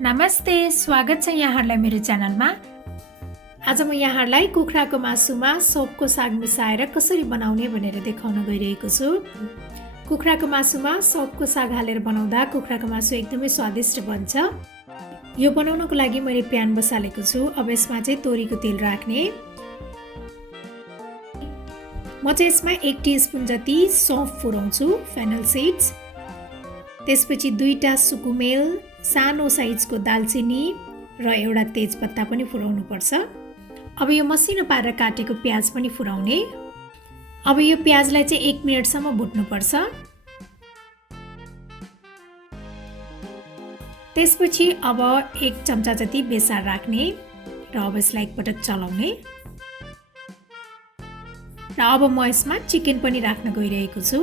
नमस्ते, स्वागत छ यहाँहरूलाई मेरो च्यानलमा। आज म यहाँहरूलाई कुखुराको मासुमा सौफको साग मिसाएर कसरी बनाउने भनेर देखाउन गइरहेको छु। कुखुराको मासुमा सौफको साग हालेर बनाउँदा कुखुराको मासु एकदमै स्वादिष्ट बन्छ। यो बनाउनको लागि मैले प्यान बसालेको छु। अब यसमा चाहिँ तोरीको तेल राख्ने। म चाहिँ यसमा 1 टिस्पुन जति सौफ फुराउँछु, फेनल सीड्स। त्यसपछि 2टा सुकुमेल, सानो साइजको दालचिनी र एउटा तेजपत्ता पनि फुराउनु पर्छ। अब यो मसिनो पारेर काटेको प्याज पनि फुराउने। अब यो प्याजलाई चाहिँ 1 मिनेटसम्म भुट्नु पर्छ। त्यसपछि अब 1 चम्चा जति बेसार राख्ने र अब यसलाई एकपटक चलाउने। र अब म यसमा चिकन पनि राख्न गइरहेको छु।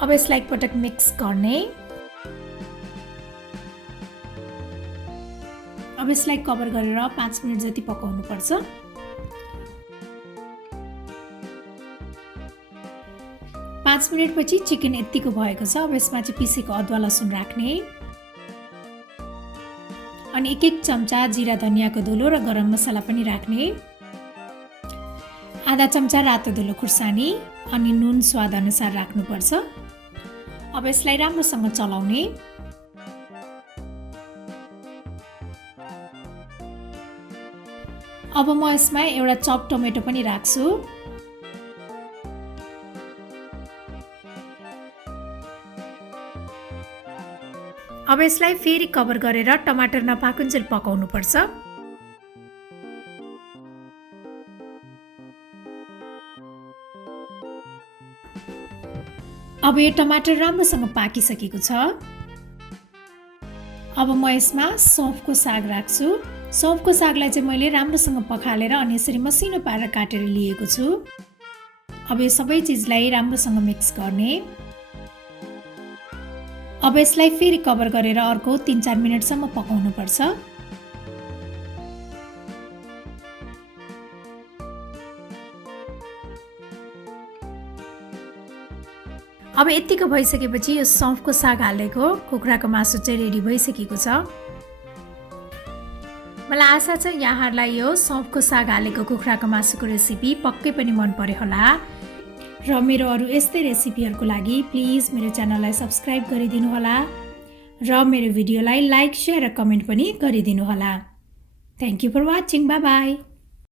अब यसलाई एकपटक मिक्स गर्ने। अब यसलाई कभर गरेर 5 मिनेट जति पकाउनु पर्छ। 5 मिनेटपछि चिकन यतिको भएको छ। अब यसमा चाहिँ पिसेको अदुवा लसुन राख्ने अनि 1 चम्चा जिरा धनियाको धुलो र गरम मसला पनि राख्ने। आधा चम्चा रातो धुलो खुर्सानी अनि नुन स्वाद अनुसार राख्नुपर्छ। अब यसलाई राम्रोसँग चलाउने। अब म यसमा एउटा चप टमेटो पनि राख्छु। अब यसलाई फेरि कभर गरेर टमाटर नपाकुन्जेल पकाउनु पर्छ। अब यो टमाटर राम्रोसँग पाकिसकेको छ। अब म यसमा सौफको साग राख्छु। सौफको सागलाई चाहिँ मैले राम्रोसँग पखालेर अनि यसरी मसिनो पारेर काटेर लिएको छु। अब यो सबै चिजलाई राम्रोसँग मिक्स गर्ने। अब यसलाई फेरि कभर गरेर अर्को 3-4 मिनेटसम्म पकाउनु पर्छ। अब यतिको भइसकेपछि यो सौफको साग हालेको कुखुराको मासु चाहिँ रेडी भइसकेको छ। मलाई आशा छ यहाँहरूलाई यो सौफको साग हालेको कुखुराको मासुको रेसिपी पक्कै पनि मन पर्यो होला। र मेरो अरू यस्तै रेसिपीहरूको लागि प्लिज मेरो च्यानललाई सब्स्क्राइब गरिदिनु होला र मेरो भिडियोलाई लाइक, शेयर र कमेन्ट पनि गरिदिनु होला। Thank you for watching. Bye by.